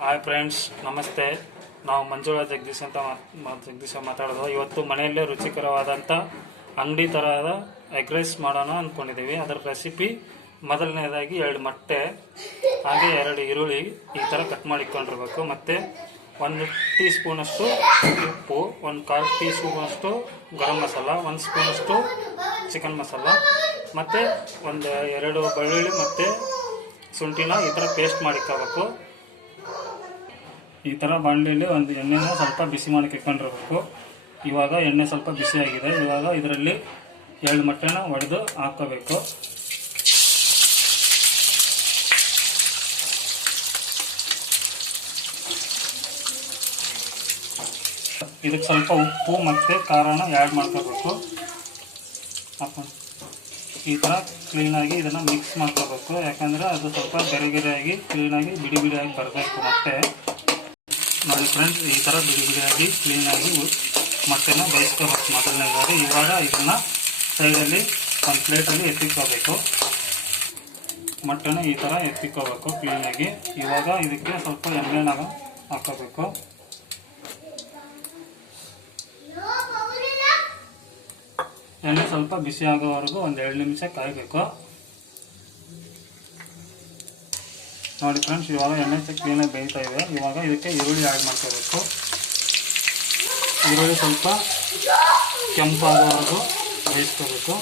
Hi friends ನಮಸ್ತೆ. ನಾವು ಮಂಜುಳಾ ಜಗದೀಶ್ ಅಂತ ಮಾತು ಜಗದೀಶ ಮಾತಾಡೋದು. ಇವತ್ತು ಮನೆಯಲ್ಲೇ ರುಚಿಕರವಾದಂಥ ಅಂಗಡಿ ಥರದ ಎಗ್ ರೈಸ್ ಮಾಡೋಣ ಅಂದ್ಕೊಂಡಿದ್ದೀವಿ ಅದರ ರೆಸಿಪಿ ಮೊದಲನೇದಾಗಿ ಎರಡು ಮೊಟ್ಟೆ, ಹಾಗೆ ಎರಡು ಈರುಳ್ಳಿ ಈ ಥರ ಕಟ್ ಮಾಡಿಕೊಂಡಿರ್ಬೇಕು. ಮತ್ತು ಒಂದು ಟೀ ಸ್ಪೂನಷ್ಟು ಉಪ್ಪು, ಒಂದು ಕಾಲು ಟೀ ಸ್ಪೂನಷ್ಟು ಗರಂ ಮಸಾಲ, ಒಂದು ಸ್ಪೂನಷ್ಟು ಚಿಕನ್ ಮಸಾಲ, ಮತ್ತು ಒಂದು ಎರಡು ಬೆಳ್ಳುಳ್ಳಿ, ಮತ್ತು ಶುಂಠಿನ ಈ ಥರ ಪೇಸ್ಟ್ ಮಾಡಿಕೋಬೇಕು ಈ ಥರ ಬಾಣಲಿಯಲ್ಲಿ ಒಂದು ಎಣ್ಣೆನ ಸ್ವಲ್ಪ ಬಿಸಿ ಮಾಡಿ ಇಟ್ಕೊಂಡಿರ್ಬೇಕು ಇವಾಗ ಎಣ್ಣೆ ಸ್ವಲ್ಪ ಬಿಸಿಯಾಗಿದೆ ಇವಾಗ ಇದರಲ್ಲಿ ಎರಡು ಮೊಟ್ಟೆನ ಒಡೆದು ಹಾಕೋಬೇಕು ಇದಕ್ಕೆ ಸ್ವಲ್ಪ ಉಪ್ಪು ಮತ್ತು ಖಾರನ ಆ್ಯಡ್ ಮಾಡ್ಕೋಬೇಕು. ಈ ಈ ಥರ ಕ್ಲೀನಾಗಿ ಇದನ್ನು ಮಿಕ್ಸ್ ಮಾಡ್ಕೋಬೇಕು. ಯಾಕಂದರೆ ಅದು ಸ್ವಲ್ಪ ಗರಿ ಗರಿಯಾಗಿ ಕ್ಲೀನಾಗಿ ಬಿಡಿ ಬಿಡಿಯಾಗಿ ಬರಬೇಕು ಮತ್ತೆ ನೋಡಿ ಫ್ರೆಂಡ್ಸ್ ಈ ಥರ ಬಿಡಿ ಬಿಡಿಯಾಗಿ ಕ್ಲೀನಾಗಿ ಮೊಟ್ಟೆನ ಬೇಯಿಸ್ಕೋಬೇಕು ಮೊದಲನೇದಾಗಿ ಇವಾಗ ಇದನ್ನು ಸೈಡಲ್ಲಿ ಒಂದು ಪ್ಲೇಟಲ್ಲಿ ಎತ್ತಿಕ್ಕೋಬೇಕು ಮೊಟ್ಟೆನ ಈ ಥರ ಎತ್ತಿಕ್ಕೋಬೇಕು ಕ್ಲೀನಾಗಿ ಇವಾಗ ಇದಕ್ಕೆ ಸ್ವಲ್ಪ ಎಣ್ಣೆನ ಹಾಕೋಬೇಕು. ಎಣ್ಣೆ ಸ್ವಲ್ಪ ಬಿಸಿ ಆಗೋವರೆಗೂ ಒಂದು ಎರಡು ನಿಮಿಷ ಕಾಯಬೇಕು. ನೋಡಿ ಫ್ರೆಂಡ್ಸ್ ಇವಾಗ ಎಣ್ಣೆ ಕ್ಲೀನಾಗಿ ಬೇಯ್ತಾ ಇದೆ. ಇವಾಗ ಇದಕ್ಕೆ ಈರುಳ್ಳಿ ಆ್ಯಡ್ ಮಾಡ್ಕೋಬೇಕು. ಈರುಳ್ಳಿ ಸ್ವಲ್ಪ ಕೆಂಪಾಗೋವರೆಗೂ ಬೇಯಿಸ್ಕೋಬೇಕು.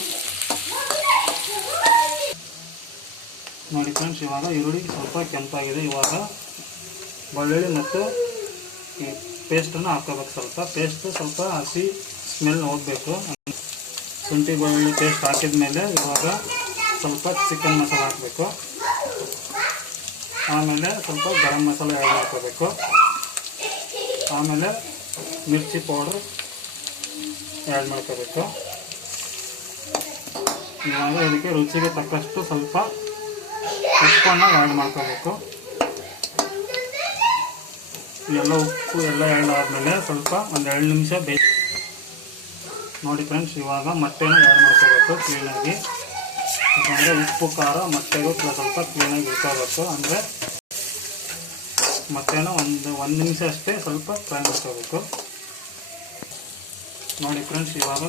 ನೋಡಿ ಫ್ರೆಂಡ್ಸ್ ಇವಾಗ ಈರುಳ್ಳಿ ಸ್ವಲ್ಪ ಕೆಂಪಾಗಿದೆ. ಇವಾಗ ಬೆಳ್ಳುಳ್ಳಿ ಮತ್ತು ಈ ಪೇಸ್ಟನ್ನು ಹಾಕೋಬೇಕು ಸ್ವಲ್ಪ. ಪೇಸ್ಟ್ ಸ್ವಲ್ಪ ಹಸಿ ಸ್ಮೆಲ್ ಹೋಗಬೇಕು. ಶುಂಠಿ ಬೆಳ್ಳುಳ್ಳಿ ಪೇಸ್ಟ್ ಹಾಕಿದ ಮೇಲೆ ಇವಾಗ ಸ್ವಲ್ಪ ಚಿಕನ್ ಮಸಾಲ ಹಾಕಬೇಕು. ಆಮೇಲೆ ಸ್ವಲ್ಪ ಗರಂ ಮಸಾಲೆ ಆ್ಯಡ್ ಮಾಡ್ಕೋಬೇಕು. ಆಮೇಲೆ ಮಿರ್ಚಿ ಪೌಡ್ರ್ ಆ್ಯಡ್ ಮಾಡ್ಕೋಬೇಕು. ನಾವು ಇದಕ್ಕೆ ರುಚಿಗೆ ತಕ್ಕಷ್ಟು ಸ್ವಲ್ಪ ಉಪ್ಪನ್ನು ಆ್ಯಡ್ ಮಾಡ್ಕೋಬೇಕು. ಎಲ್ಲ ಉಪ್ಪು ಎಲ್ಲ ಆ್ಯಡ್ ಆದಮೇಲೆ ಸ್ವಲ್ಪ ಒಂದು ಎರಡು ನಿಮಿಷ ಬೇಯ ನೋಡಿ ಫ್ರೆಂಡ್ಸ್, ಇವಾಗ ಮೊಟ್ಟೆನ ಆ್ಯಡ್ ಮಾಡ್ಕೋಬೇಕು ಕ್ಲೀನಾಗಿ. ಯಾಕಂದರೆ ಉಪ್ಪು, ಖಾರ ಮೊಟ್ಟೆಗೂ ಸ್ವಲ್ಪ ಕ್ಲೀನಾಗಿ ಇಟ್ಕೋಬೇಕು ಅಂದರೆ ಮೊಟ್ಟೆನ ಒಂದು ಒಂದು ನಿಮಿಷ ಅಷ್ಟೇ ಸ್ವಲ್ಪ ಫ್ರೈ ಮಾಡ್ಕೋಬೇಕು. ನೋಡಿ ಫ್ರೆಂಡ್ಸ್, ಇವಾಗ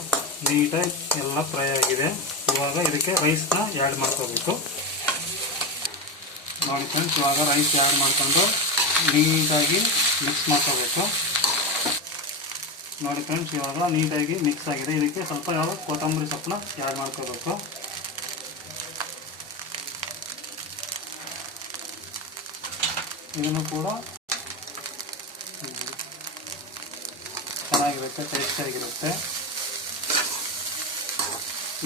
ನೀಟಾಗಿ ಎಲ್ಲ ಫ್ರೈ ಆಗಿದೆ. ಇವಾಗ ಇದಕ್ಕೆ ರೈಸ್ನ ಆ್ಯಡ್ ಮಾಡ್ಕೋಬೇಕು. ನೋಡಿ ಫ್ರೆಂಡ್ಸ್, ಇವಾಗ ರೈಸ್ ಆ್ಯಡ್ ಮಾಡ್ಕೊಂಡು ನೀಟಾಗಿ ಮಿಕ್ಸ್ ಮಾಡ್ಕೋಬೇಕು. ನೋಡಿ ಫ್ರೆಂಡ್ಸ್, ಇವಾಗ ನೀಟಾಗಿ ಮಿಕ್ಸ್ ಆಗಿದೆ. ಇದಕ್ಕೆ ಸ್ವಲ್ಪ ಯಾವಾಗ ಕೊತ್ತಂಬರಿ ಸೊಪ್ಪನ್ನ ಆ್ಯಡ್ ಮಾಡ್ಕೋಬೇಕು. ಇದನ್ನು ಕೂಡ ಚೆನ್ನಾಗಿರುತ್ತೆ ಟೇಸ್ಟಿಯಾಗಿರುತ್ತೆ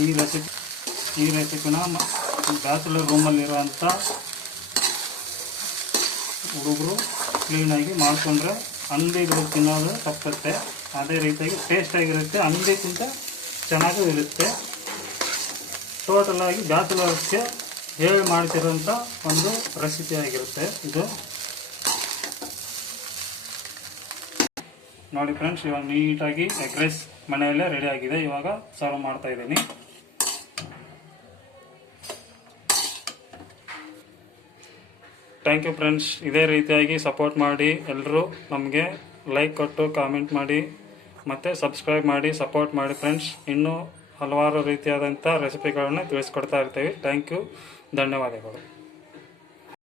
ಈ ರೆಸಿಪಿ ಈ ರೆಸಿಪಿನ ಬ್ಯಾಚುಲರ್ ರೂಮಲ್ಲಿರುವಂಥ ಹುಡುಗರು ಕ್ಲೀನಾಗಿ ಮಾಡಿಕೊಂಡ್ರೆ ಅಂಗಡಿಗಳು ತಿನ್ನೋದು ತಪ್ಪುತ್ತೆ. ಅದೇ ರೀತಿಯಾಗಿ ಟೇಸ್ಟಾಗಿರುತ್ತೆ ಅಂಗಡಿಗಿಂತ ಚೆನ್ನಾಗೂ ಇರುತ್ತೆ. ಟೋಟಲಾಗಿ ಬ್ಯಾಚುಲರ್ಸ್ಗೆ ಹೇಳಿ ಮಾಡ್ತಿರೋಂಥ ಒಂದು ರೆಸಿಪಿ ಆಗಿರುತ್ತೆ ಇದು. ನೋಡಿ ಫ್ರೆಂಡ್ಸ್ ಇವಾಗ ನೀಟಾಗಿ ಎಗ್ ರೈಸ್ ಮನೆಯಲ್ಲೇ ರೆಡಿ ಆಗಿದೆ. ಇವಾಗ ಸರ್ವ್ ಮಾಡ್ತಾ ಇದ್ದೀನಿ. ಥ್ಯಾಂಕ್ ಯು ಫ್ರೆಂಡ್ಸ್ ಇದೇ ರೀತಿಯಾಗಿ ಸಪೋರ್ಟ್ ಮಾಡಿ ಎಲ್ಲರೂ ನಮಗೆ ಲೈಕ್ ಕೊಟ್ಟು ಕಾಮೆಂಟ್ ಮಾಡಿ, ಮತ್ತು ಸಬ್ಸ್ಕ್ರೈಬ್ ಮಾಡಿ ಸಪೋರ್ಟ್ ಮಾಡಿ ಫ್ರೆಂಡ್ಸ್ ಇನ್ನೂ ಹಲವಾರು ರೀತಿಯಾದಂಥ ರೆಸಿಪಿಗಳನ್ನು ತಿಳಿಸ್ಕೊಡ್ತಾ ಇರ್ತೀವಿ. ಥ್ಯಾಂಕ್ ಯು ಧನ್ಯವಾದಗಳು.